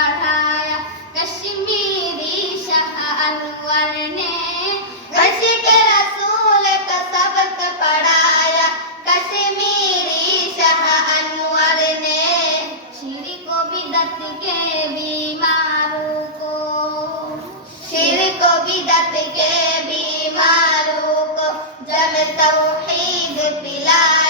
बढ़ाया कश्मीरी शाह अनवर ने रश के रसूल सबक पढ़ाया। कश्मीरी शाह अनवर ने शिर को बिदत के बीमारों को। शिर को बिदत के बीमारों को। जब पिलाया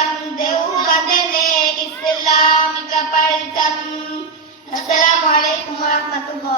பரிசம் தேவுகதனே இஸ்லாமிக பரிசம் அஸ்லாம் வலைக்கும் வரமத்துல்லா